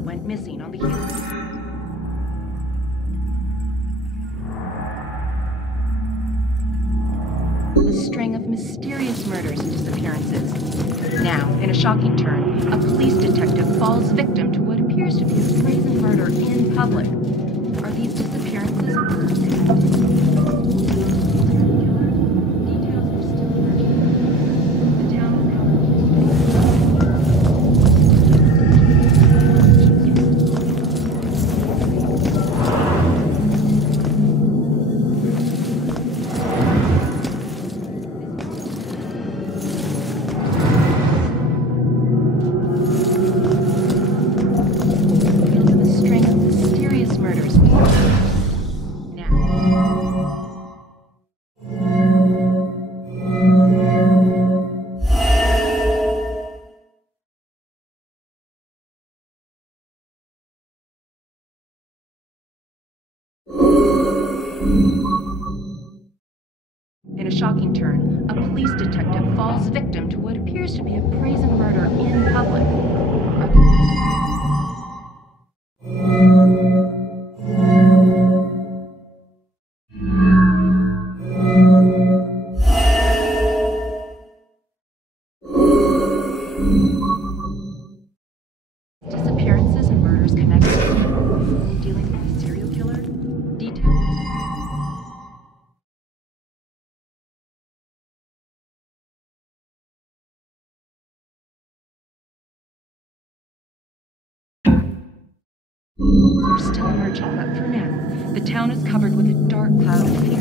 girl went missing on the heels. A string of mysterious murders and disappearances. Now, in a shocking turn, a police detective falls victim to what appears to be a brazen murder in public. Are these disappearances? In a shocking turn, a police detective falls victim to what appears to be a brazen murder in public. Disappearances and murders connected. Dealing with a serial killer? Details? They're still emerging, but for now, the town is covered with a dark cloud of fear.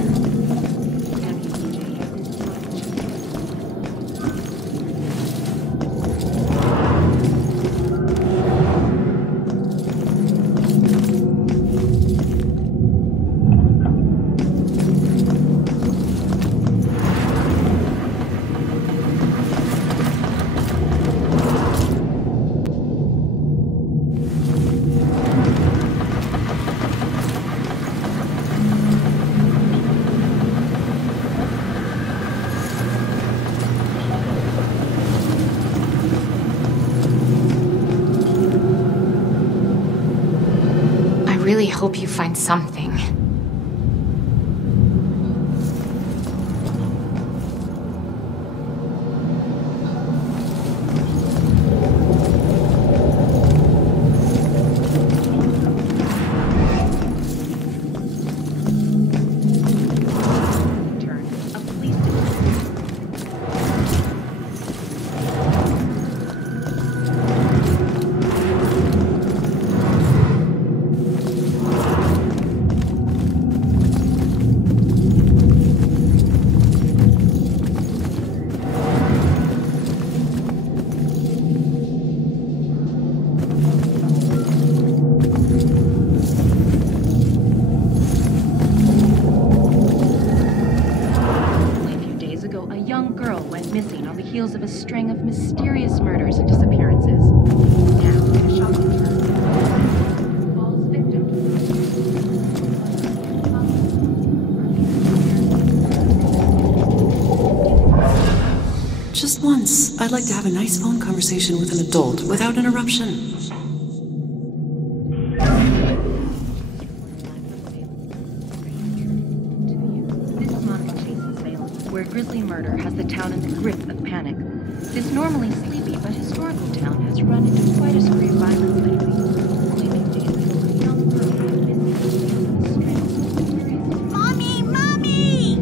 I really hope you find something. Heels of a string of mysterious murders and disappearances. Now, in a shocking turn, falls victim to... Just once, I'd like to have a nice phone conversation with an adult without interruption. Where grisly murder has the town in the grip of panic. This normally sleepy but historical town has run into quite a spree of violence lately. Mommy! Mommy!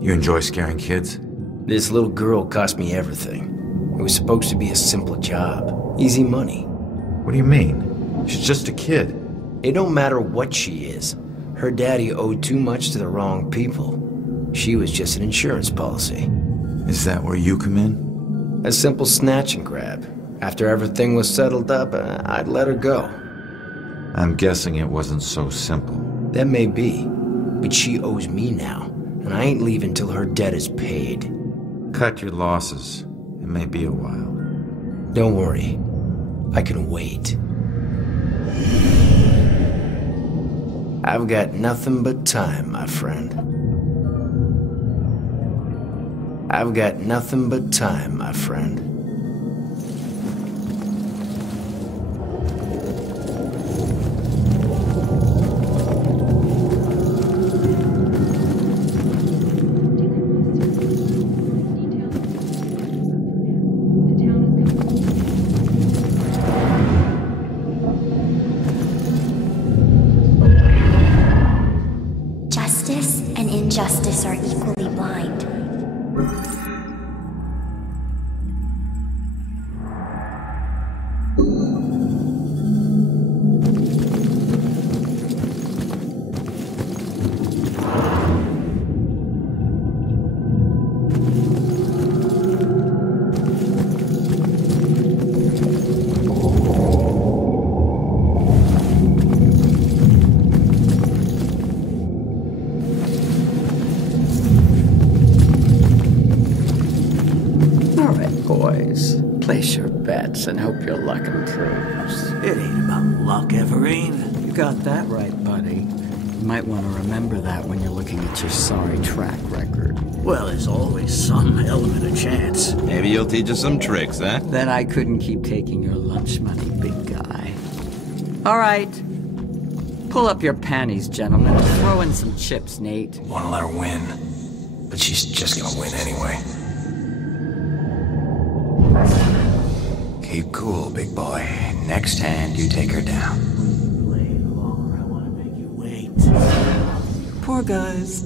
You enjoy scaring kids? This little girl cost me everything. It was supposed to be a simple job. Easy money. What do you mean? She's just a kid. It don't matter what she is. Her daddy owed too much to the wrong people. She was just an insurance policy. Is that where you come in? A simple snatch and grab. After everything was settled up, I'd let her go. I'm guessing it wasn't so simple. That may be. But she owes me now, and I ain't leaving till her debt is paid. Cut your losses. It may be a while. Don't worry. I can wait. I've got nothing but time, my friend. I've got nothing but time, my friend. Justice and injustice are equally blind. Boys, place your bets and hope your luck improves. It ain't about luck, Everine. You got that right, buddy. You might want to remember that when you're looking at your sorry track record. Well, there's always some element of chance. Maybe you'll teach us some tricks, huh? Then I couldn't keep taking your lunch money, big guy. All right. Pull up your panties, gentlemen. Throw in some chips, Nate. Wanna let her win, but she's just gonna win anyway. Keep cool, big boy. Next hand, you take her down. I want to make you wait. Poor guys.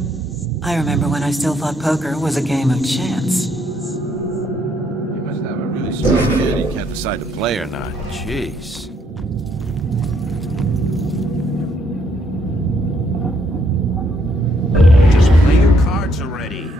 I remember when I still thought poker was a game of chance. You must have a really smart kid. He can't decide to play or not. Jeez. Just play your cards already.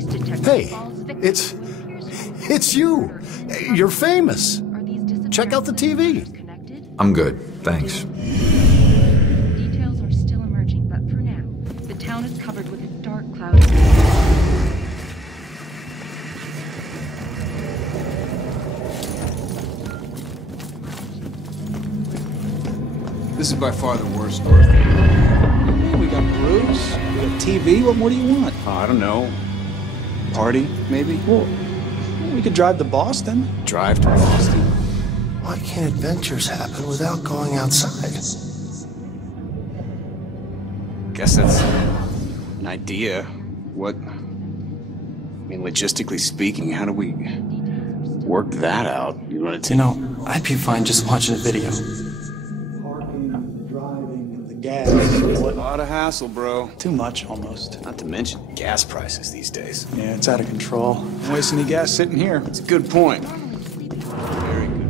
police detective Hey, falls victim it's to what appears to be it's you. murder. You're famous. Are these Check out the disappearing TV. connected? I'm good, thanks. Details are still emerging, but for now, the town is covered with a dark cloud of This is by far the worst birthday. We got brews, we got TV. What more do you want? I don't know. Party, maybe? Well, we could drive to Boston. Drive to Boston? Why can't adventures happen without going outside? Guess that's an idea. What? I mean, logistically speaking, how do we work that out? You want to? You know, I'd be fine just watching a video. Parking, driving, the gas. A lot of hassle, bro. Too much, almost. Not to mention gas prices these days. Yeah, it's out of control. Don't waste any gas sitting here. That's a good point. Very good.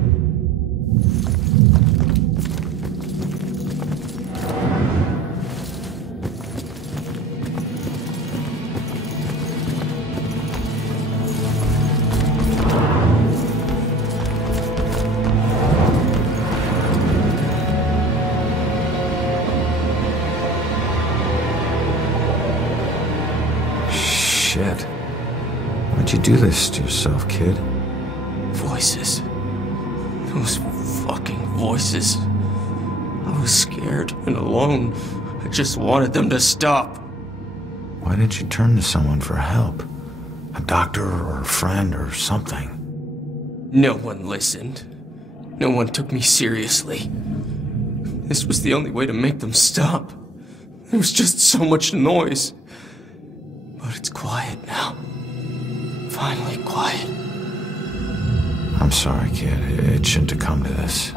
Shit. Why'd you do this to yourself, kid? Voices. Those fucking voices. I was scared and alone. I just wanted them to stop. Why didn't you turn to someone for help? A doctor or a friend or something? No one listened. No one took me seriously. This was the only way to make them stop. There was just so much noise. But it's quiet now. Finally quiet. I'm sorry, kid. It shouldn't have come to this.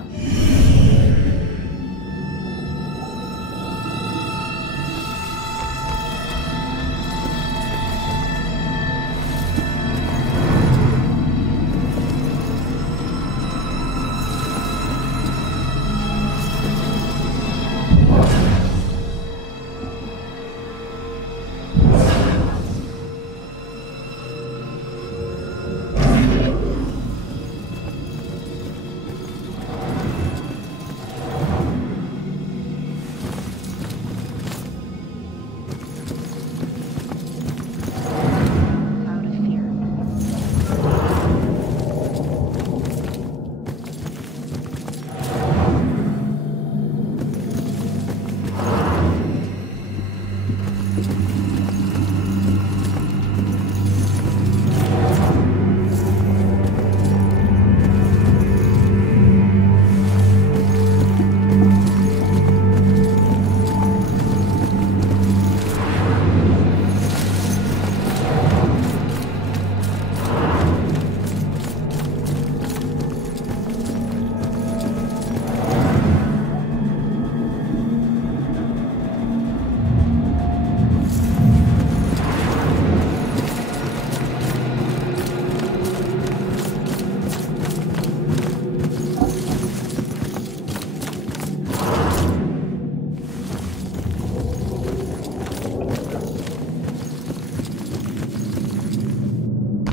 cloud of fear.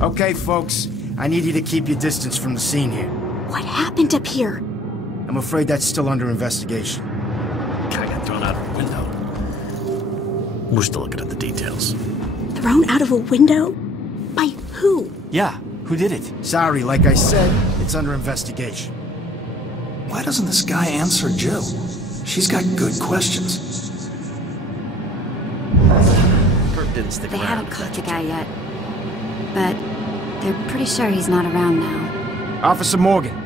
Okay, folks. I need you to keep your distance from the scene here. What happened up here? I'm afraid that's still under investigation. Guy got thrown out of a window. We're still looking at the details. Thrown out of a window? By who? Yeah, who did it? Sorry, like I said, it's under investigation. Why doesn't this guy answer Jill? She's got good questions. Perp didn't stick They around. haven't caught the guy yet. But they're pretty sure he's not around now. Officer Morgan.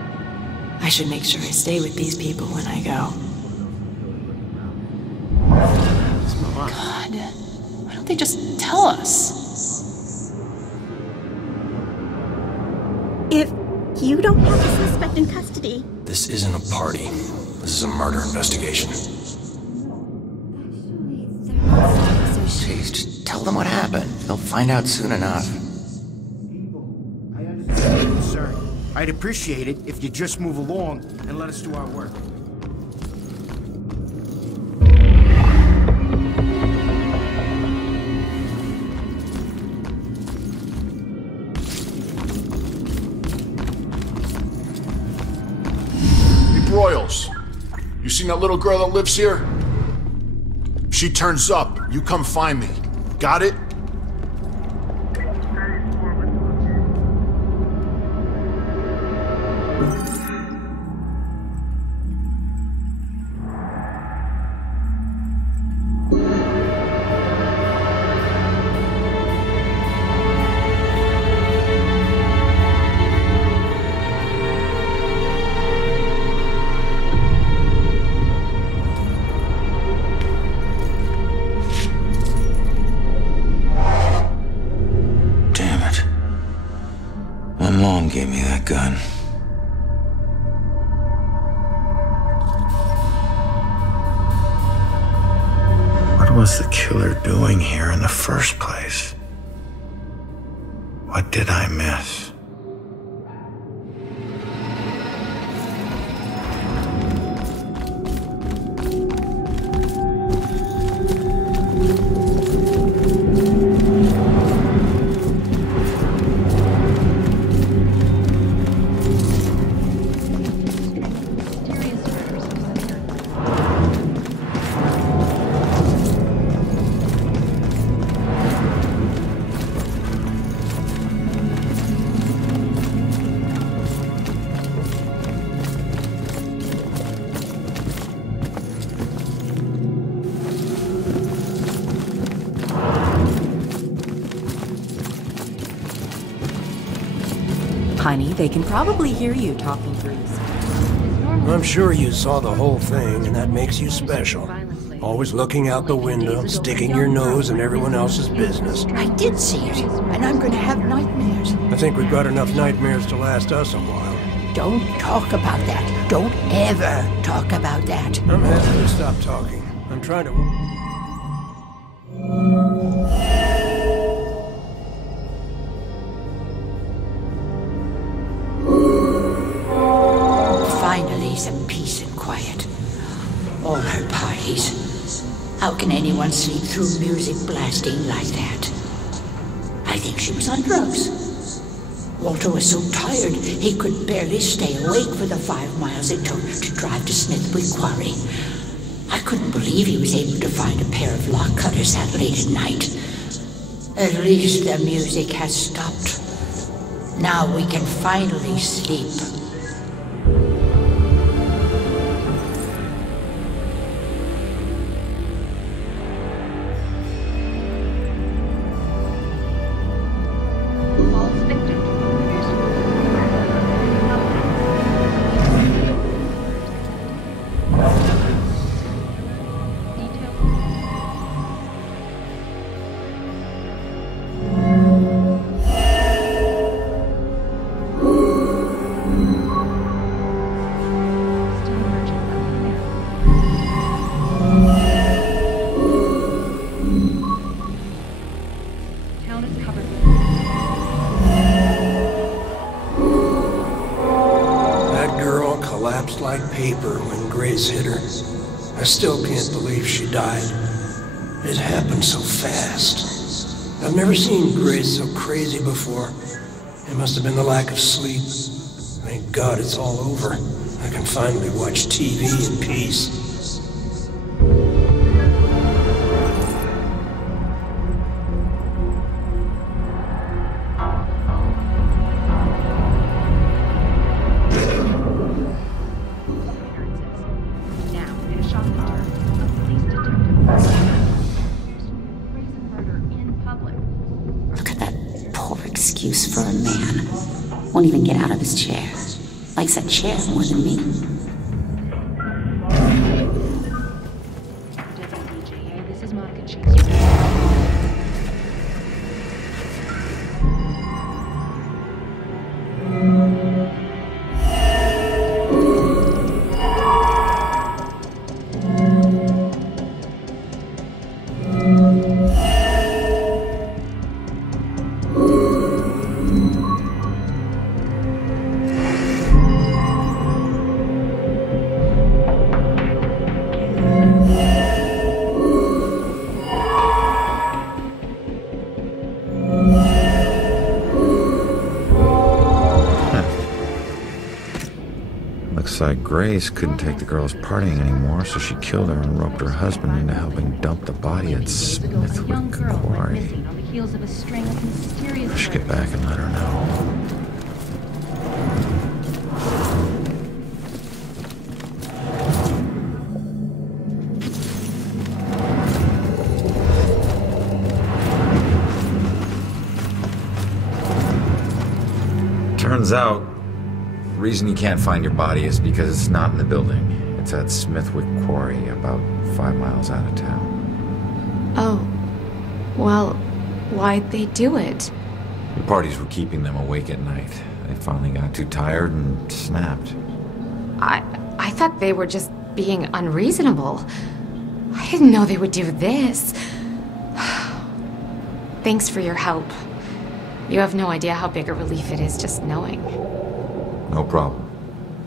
I should make sure I stay with these people when I go. God, why don't they just tell us? If you don't have the suspect in custody... This isn't a party. This is a murder investigation. Jeez, just tell them what happened. They'll find out soon enough. I understand your concern. I'd appreciate it if you just move along and let us do our work. You seen that little girl that lives here? If she turns up, you come find me. Got it? Mom gave me that gun. What was the killer doing here in the first place? What did I miss? Honey, they can probably hear you talking through this. I'm sure you saw the whole thing, and that makes you special. Always looking out the window, sticking your nose in everyone else's business. I did see it, and I'm gonna have nightmares. I think we've got enough nightmares to last us a while. Don't talk about that. Don't ever talk about that. I'm happy to stop talking. I'm trying to... Finally, some peace and quiet. All her parties. How can anyone sleep through music blasting like that? I think she was on drugs. Walter was so tired he could barely stay awake for the 5 miles it took to drive to Smithwick Quarry. I couldn't believe he was able to find a pair of lock cutters that late at night. At least the music has stopped. Now we can finally sleep. I still can't believe she died. It happened so fast. I've never seen Grace so crazy before. It must have been the lack of sleep. Thank God it's all over. I can finally watch TV in peace. Won't even get out of his chair. Likes that chair more than me. This is Monica Chase. Looks like Grace couldn't take the girls partying anymore, so she killed her and roped her husband into helping dump the body at Smithwick Quarry. I should get back and let her know. Turns out, the reason you can't find your body is because it's not in the building. It's at Smithwick Quarry, about 5 miles out of town. Oh. Well, why'd they do it? The parties were keeping them awake at night. They finally got too tired and snapped. I thought they were just being unreasonable. I didn't know they would do this. Thanks for your help. You have no idea how big a relief it is just knowing. No problem.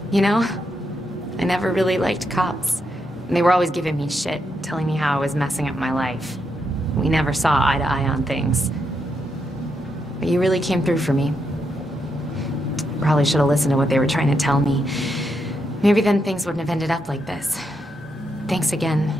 You know, I never really liked cops. And they were always giving me shit, telling me how I was messing up my life. We never saw eye to eye on things. But you really came through for me. Probably should have listened to what they were trying to tell me. Maybe then things wouldn't have ended up like this. Thanks again.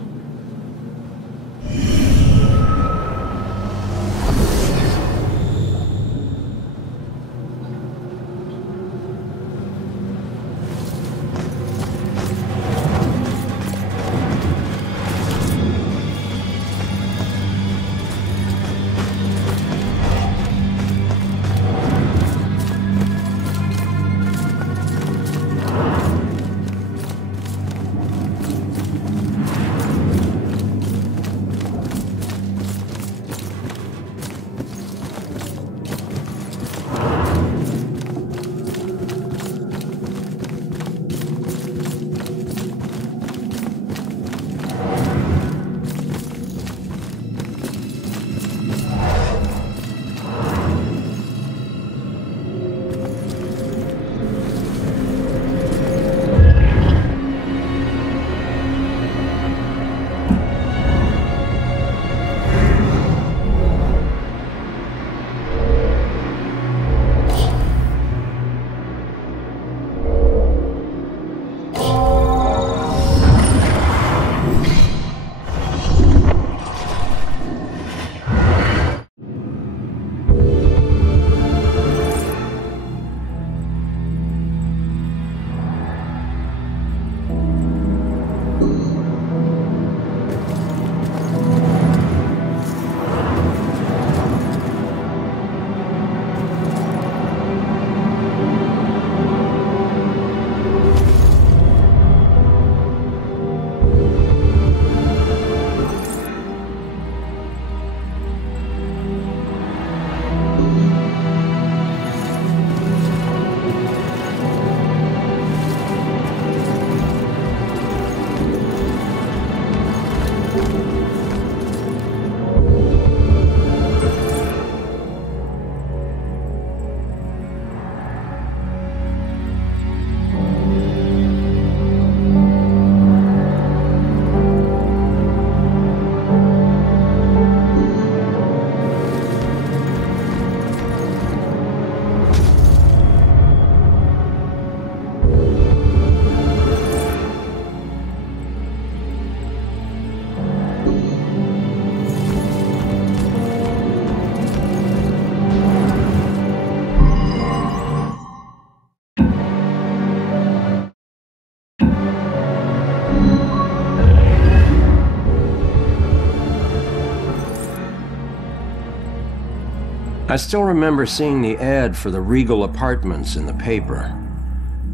I still remember seeing the ad for the Regal Apartments in the paper.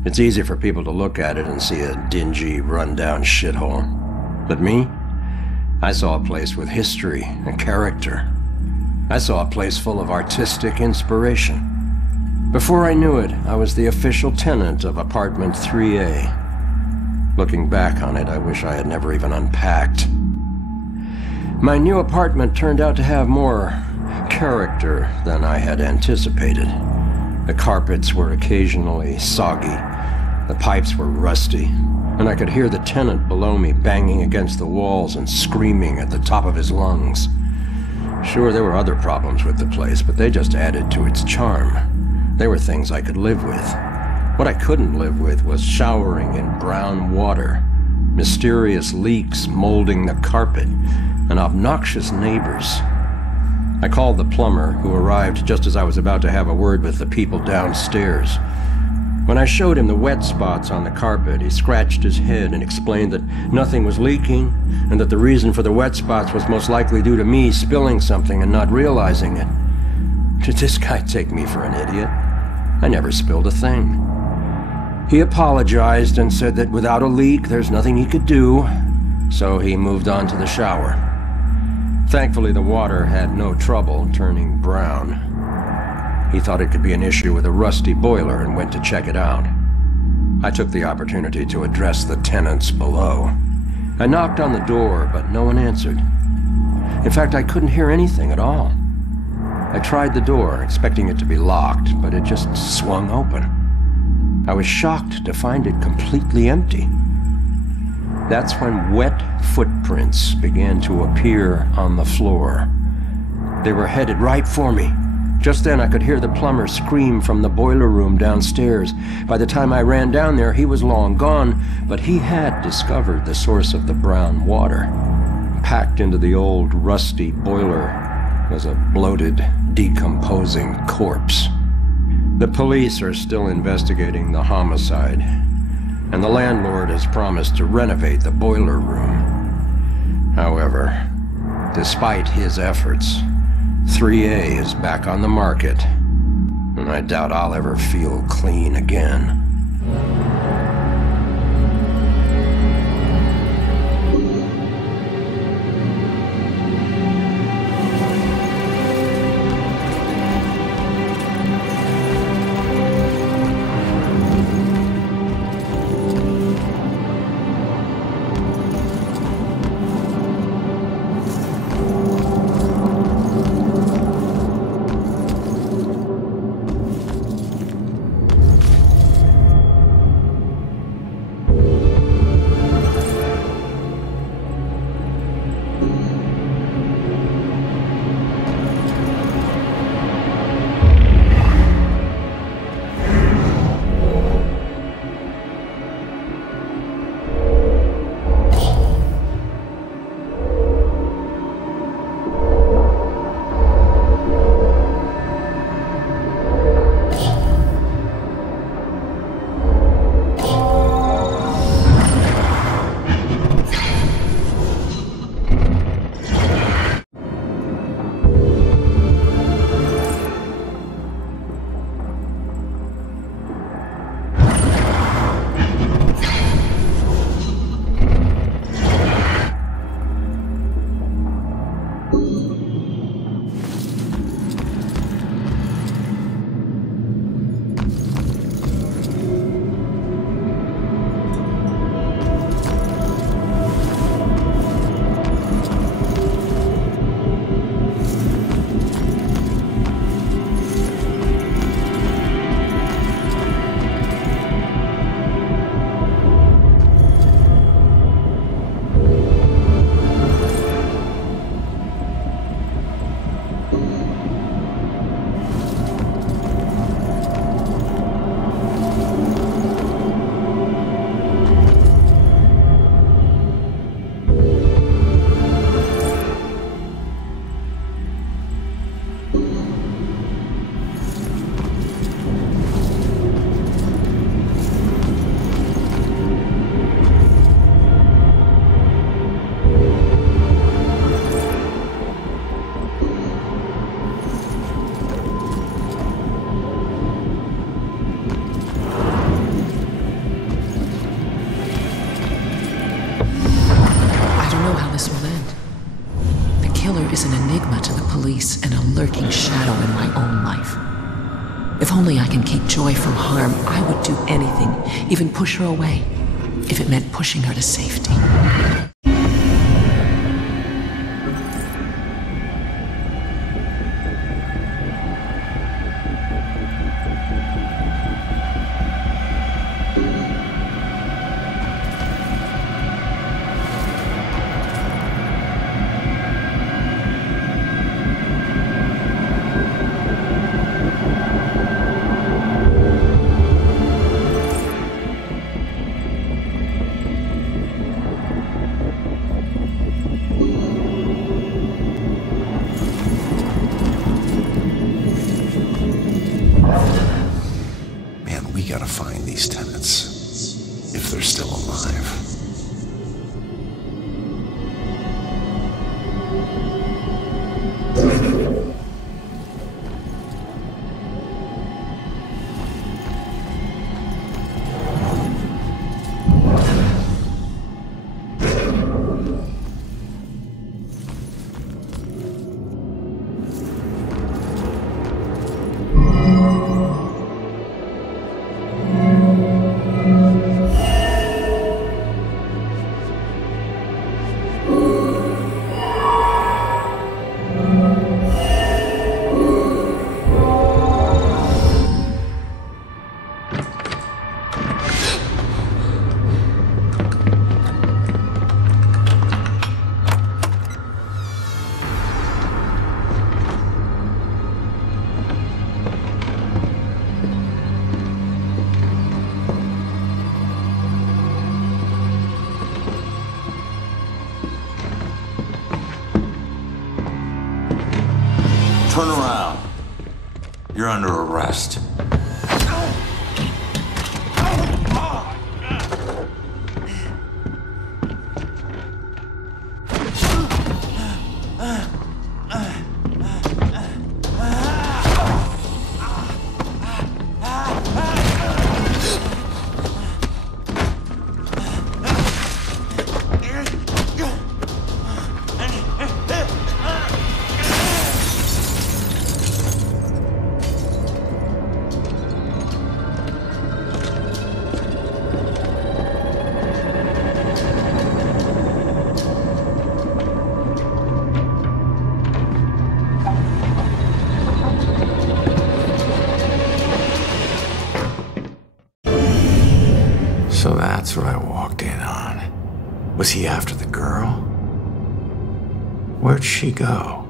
It's easy for people to look at it and see a dingy, run-down shithole. But me? I saw a place with history and character. I saw a place full of artistic inspiration. Before I knew it, I was the official tenant of apartment 3A. Looking back on it, I wish I had never even unpacked. My new apartment turned out to have more character than I had anticipated. The carpets were occasionally soggy, the pipes were rusty, and I could hear the tenant below me banging against the walls and screaming at the top of his lungs. Sure, there were other problems with the place, but they just added to its charm. They were things I could live with. What I couldn't live with was showering in brown water, mysterious leaks molding the carpet, and obnoxious neighbors. I called the plumber, who arrived just as I was about to have a word with the people downstairs. When I showed him the wet spots on the carpet, he scratched his head and explained that nothing was leaking, and that the reason for the wet spots was most likely due to me spilling something and not realizing it. Did this guy take me for an idiot? I never spilled a thing. He apologized and said that without a leak, there's nothing he could do, so he moved on to the shower. Thankfully, the water had no trouble turning brown. He thought it could be an issue with a rusty boiler and went to check it out. I took the opportunity to address the tenants below. I knocked on the door, but no one answered. In fact, I couldn't hear anything at all. I tried the door, expecting it to be locked, but it just swung open. I was shocked to find it completely empty. That's when wet footprints began to appear on the floor. They were headed right for me. Just then, I could hear the plumber scream from the boiler room downstairs. By the time I ran down there, he was long gone, but he had discovered the source of the brown water. Packed into the old, rusty boiler was a bloated, decomposing corpse. The police are still investigating the homicide, and the landlord has promised to renovate the boiler room. However, despite his efforts, 3A is back on the market, and I doubt I'll ever feel clean again. And a lurking shadow in my own life. If only I can keep Joy from harm, I would do anything, even push her away, if it meant pushing her to safety. gotta find these tenants. If they're still alive. Turn around. You're under arrest. So that's what I walked in on. Was he after the girl? Where'd she go?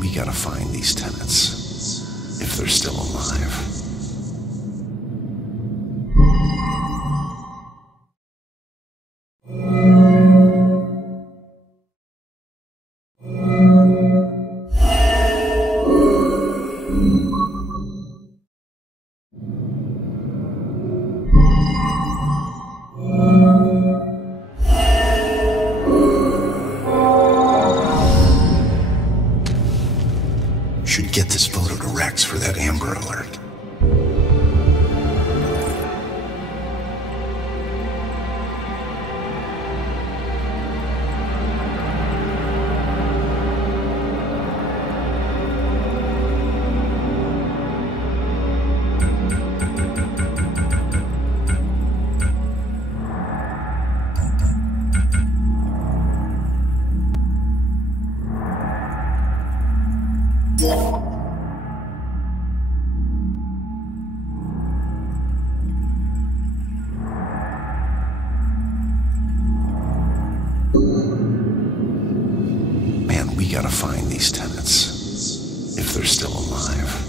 We gotta find these tenants, if they're still alive. Should get this photo to Rex for that Amber Alert. Man, we gotta find these tenants, if they're still alive.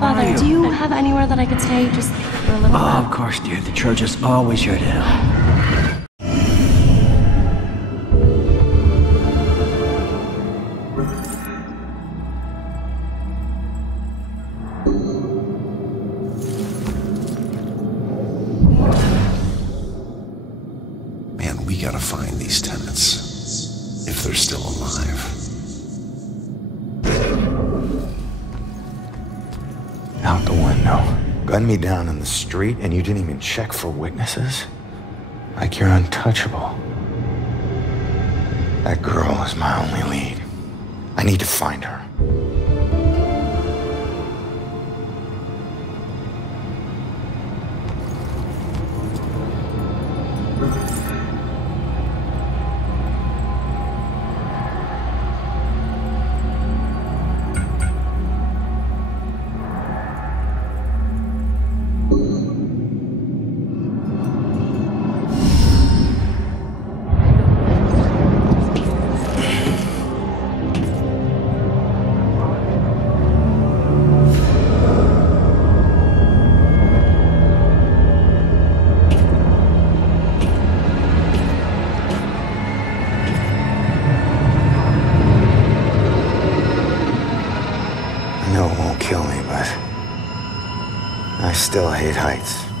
Father, do you have anywhere that I could stay just for a little bit? Oh, of course, dear. The church is always here to help. gotta find these tenants. If they're still alive. Out the window. Gun me down in the street and you didn't even check for witnesses? Like you're untouchable. That girl is my only lead. I need to find her. I know it won't kill me, but I still hate heights.